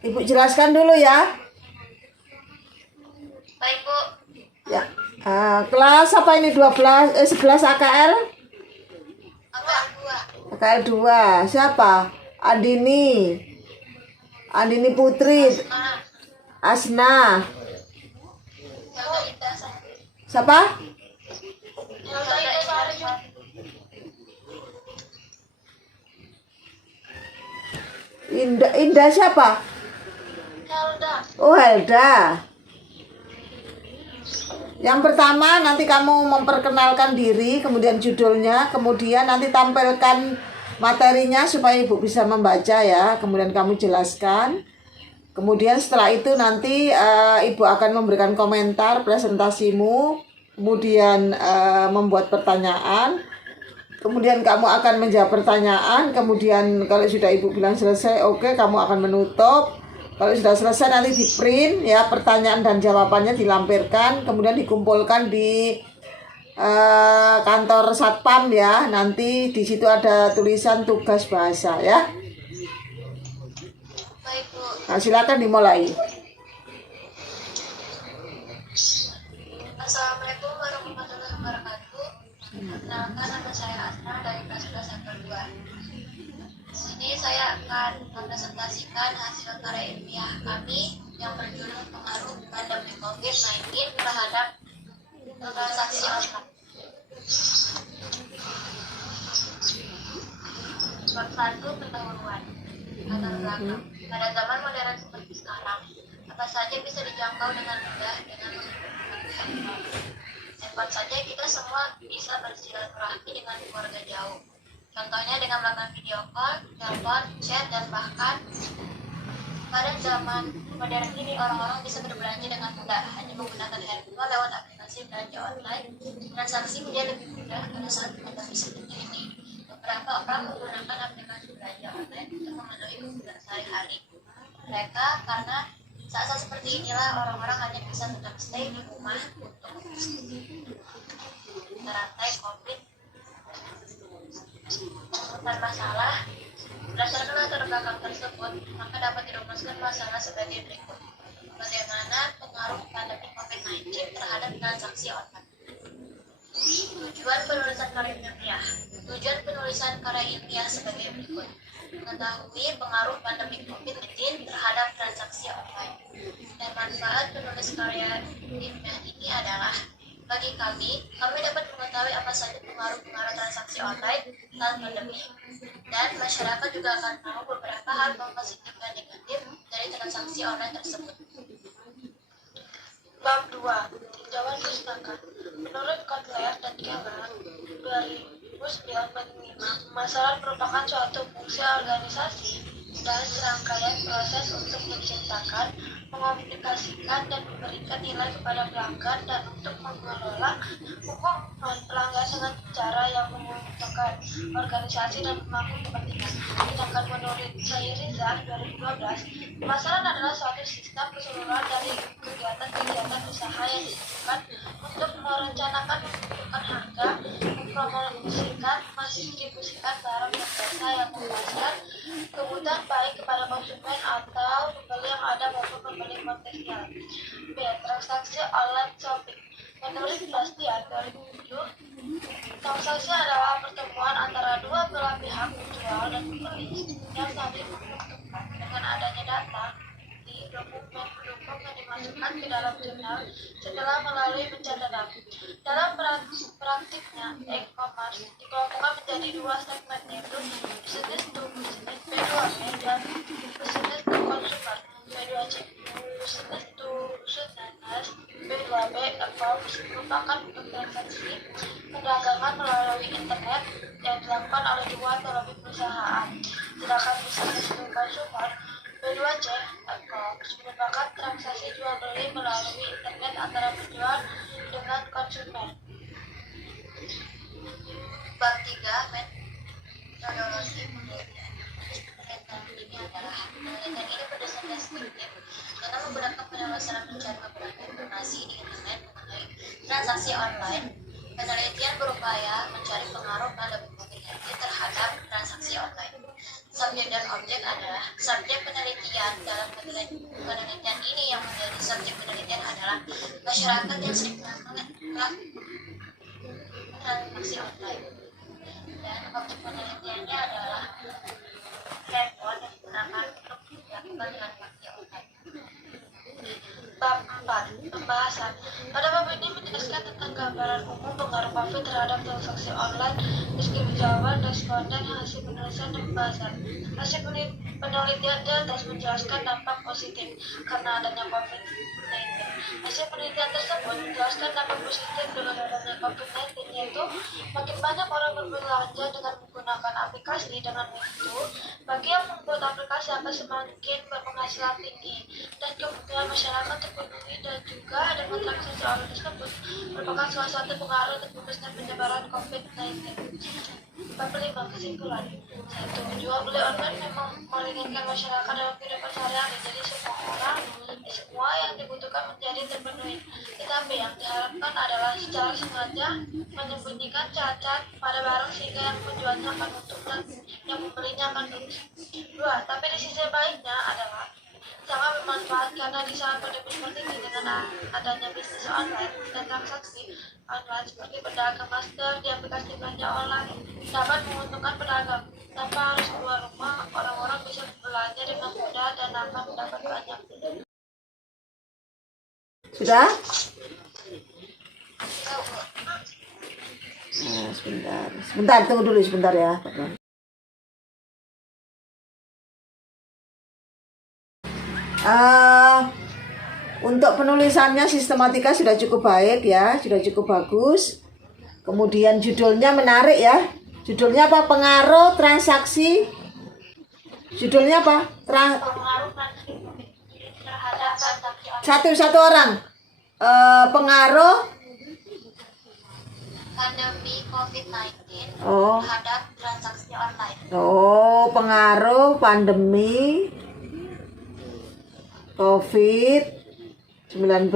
Ibu jelaskan dulu ya. Baik, Bu. Ya. Kelas apa ini 11 AKL? AKL 2. AKL 2. Siapa? Andini Putri. Asna. Siapa? Indah siapa? Helda. Oh, Helda. Yang pertama nanti kamu memperkenalkan diri, kemudian judulnya, kemudian nanti tampilkan materinya supaya Ibu bisa membaca ya. Kemudian kamu jelaskan. Kemudian setelah itu nanti Ibu akan memberikan komentar presentasimu, kemudian membuat pertanyaan. Kemudian kamu akan menjawab pertanyaan, kemudian kalau sudah Ibu bilang selesai, oke, kamu akan menutup. Kalau sudah selesai nanti di print ya, pertanyaan dan jawabannya dilampirkan, kemudian dikumpulkan di kantor Satpam ya. Nanti di situ ada tulisan tugas bahasa ya. Baik, Bu. Nah, silakan dimulai. Assalamualaikum warahmatullahi wabarakatuh. Perkenalkan, nama saya Asna dari kelas 11 Sektor 2. Di sini saya akan mempresentasikan hasil karya ilmiah kami yang berjudul pengaruh pandemi COVID-19 terhadap transaksi online. Bab 1, pendahuluan. Latar belakang. Pada zaman modern seperti sekarang, apa saja bisa dijangkau dengan mudah dengan menggunakan. Cepat saja kita semua bisa bersilaturahmi dengan keluarga jauh. Contohnya dengan melakukan video call, telepon, chat, dan bahkan pada zaman modern ini orang-orang bisa berbelanja dengan mudah hanya menggunakan handphone lewat aplikasi belanja online. Transaksi menjadi lebih mudah pada saat pandemi seperti ini. Beberapa orang menggunakan aplikasi belanja online untuk memenuhi kebutuhan sehari-hari mereka, karena saat-saat seperti inilah orang-orang hanya bisa tetap stay di rumah untuk merantai COVID. Bukan masalah. Berdasarkan latar belakang tersebut, maka dapat dirumuskan masalah sebagai berikut. Bagaimana pengaruh pandemi COVID-19 terhadap transaksi online? Tujuan penulisan karya ilmiah. Tujuan penulisan karya ilmiah sebagai berikut. Mengetahui pengaruh pandemi COVID-19 terhadap transaksi online. Dan manfaat penulis karya ilmiah ini adalah, bagi kami dapat mengetahui apa saja pengaruh-pengaruh transaksi online saat pandemi. Dan masyarakat juga akan tahu beberapa hal positif dan negatif dari transaksi online tersebut. Bab 2. Tinjauan pustaka. Menurut Kotler dan Keller 2095, masalah merupakan suatu fungsi organisasi dan serangkaian proses untuk menciptakan, mengomunikasikan, dan memberikan nilai kepada pelanggan dan untuk mengelola hubungan pelanggan dengan cara yang menguntungkan organisasi dan pemangku kepentingan. Sedangkan menurut Sayriza 2012, pemasaran adalah suatu sistem keseluruhan dari kegiatan-kegiatan usaha yang digunakan untuk merencanakan, menentukan harga, mempromosikan, mendistribusikan barang dan jasa yang memuaskan kebutuhan baik kepada konsumen atau pembeli yang ada maupun pembeli potensial. B. Transaksi online shopping. Menurut Bastian 2007, transaksi adalah pertemuan antara dua belah pihak, penjual dan pembeli, yang saling menguntungkan. Dengan adanya data di dokumen pendukung yang dimasukkan ke dalam jurnal setelah melalui pencatatan. Dalam praktiknya, e-commerce dikelompokkan menjadi dua segmen, yaitu business to business B2B dan business to consumer B2C. Business to business B2B e-commerce merupakan transaksi perdagangan melalui internet yang dilakukan oleh dua atau lebih perusahaan. Sedangkan business to consumer B2C e-commerce merupakan transaksi jual beli melalui internet antara penjual dengan konsumen. Bab 3, metodologi penelitian. Ini adalah penelitian ini berdasarkan deskriptif karena menggunakan penyelesaian mencari beberapa informasi di internet mengenai transaksi online. Penelitian berupaya mencari pengaruh pandemi COVID-19 terhadap transaksi online. Subjek dan objek adalah subjek penelitian. Dalam penelitian ini yang menjadi subjek penelitian adalah masyarakat yang sering melakukan transaksi online. Dan objek penelitiannya adalah handphone yang digunakan untuk dilakukan transaksi online. Bab 4. Pembahasan. Pada bab ini menjelaskan tentang gambaran umum pengaruh COVID terhadap transaksi online, diskusi jawaban, responden, hasil penulisan dan pembahasan. Hasil penelitian di atas menjelaskan dampak positif karena adanya COVID-19. Hasil penelitian tersebut menjelaskan dampak positif dengan adanya COVID-19, yaitu makin banyak orang berbelanja dengan menggunakan aplikasi. Dengan itu, bagi yang membuat aplikasi akan semakin berpenghasilan tinggi dan kebutuhan masyarakat terpenuhi, dan juga dengan transaksi online tersebut merupakan salah satu pengaruh terputusnya penyebaran COVID-19. Bab 5. Kesimpulan. 1. Jual beli online memang meringankan masyarakat dalam kehidupan sehari-hari, jadi semua yang dibutuhkan menjadi terpenuhi. Tetapi yang diharapkan adalah secara sengaja menyembunyikan cacat pada barang sehingga yang menjualnya akan untung dan yang membelinya akan rugi. 2. Tapi di sisi baiknya adalah sangat bermanfaat karena di saat pandemi seperti ini, dengan adanya bisnis online dan transaksi online seperti pedagang masker di aplikasi belanja online dapat menguntungkan pedagang. Tanpa harus keluar rumah, orang-orang bisa belanja dengan mudah dan akan mendapat banyak. Sudah? Sebentar, tunggu dulu sebentar ya. Untuk penulisannya sistematika sudah cukup baik ya, sudah cukup bagus. Kemudian judulnya menarik ya. Judulnya apa? Pengaruh transaksi. Judulnya apa? Satu orang. Pengaruh pandemi COVID-19 terhadap transaksi online. Pengaruh pandemi COVID-19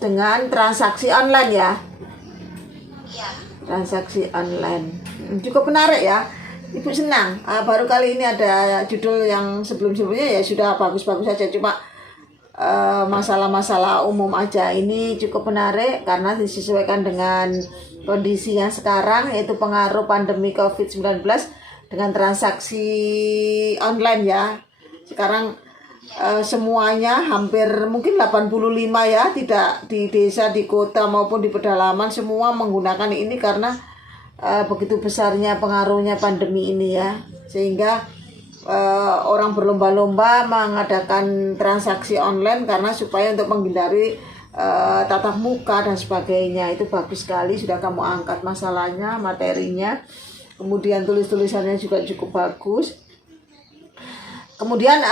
dengan transaksi online ya. Iya. Transaksi online. Cukup menarik ya. Ibu senang. Baru kali ini ada judul yang sebelum-sebelumnya ya sudah bagus-bagus saja. Cuma masalah-masalah umum aja. Ini cukup menarik karena disesuaikan dengan kondisi yang sekarang, yaitu pengaruh pandemi COVID-19 dengan transaksi online ya. Sekarang semuanya hampir mungkin 85 ya, tidak di desa, di kota maupun di pedalaman, semua menggunakan ini karena begitu besarnya pengaruhnya pandemi ini ya, sehingga orang berlomba-lomba mengadakan transaksi online karena supaya untuk menghindari tatap muka dan sebagainya. Itu bagus sekali, sudah kamu angkat masalahnya, materinya, kemudian tulisannya juga cukup bagus. Kemudian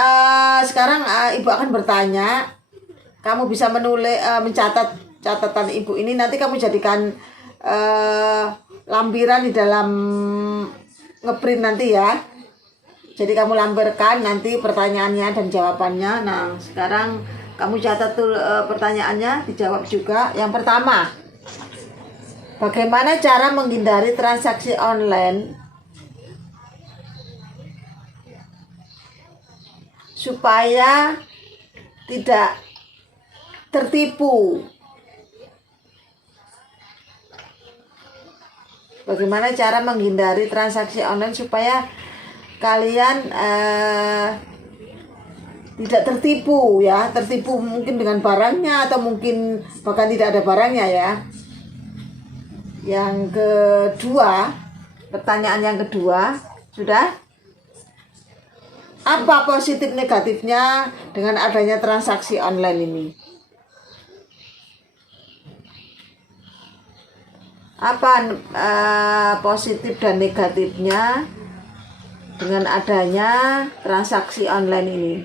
sekarang ibu akan bertanya, kamu bisa menulis, mencatat catatan ibu ini, nanti kamu jadikan lampiran di dalam ngeprint nanti ya. Jadi kamu lampirkan nanti pertanyaannya dan jawabannya. Nah sekarang kamu catat tuh pertanyaannya, dijawab juga. Yang pertama, bagaimana cara menghindari transaksi online supaya tidak tertipu? Bagaimana cara menghindari transaksi online supaya kalian tidak tertipu ya? Tertipu mungkin dengan barangnya atau mungkin bahkan tidak ada barangnya ya. Yang kedua, pertanyaan yang kedua, sudah? Apa positif negatifnya dengan adanya transaksi online ini? Apa positif dan negatifnya dengan adanya transaksi online ini?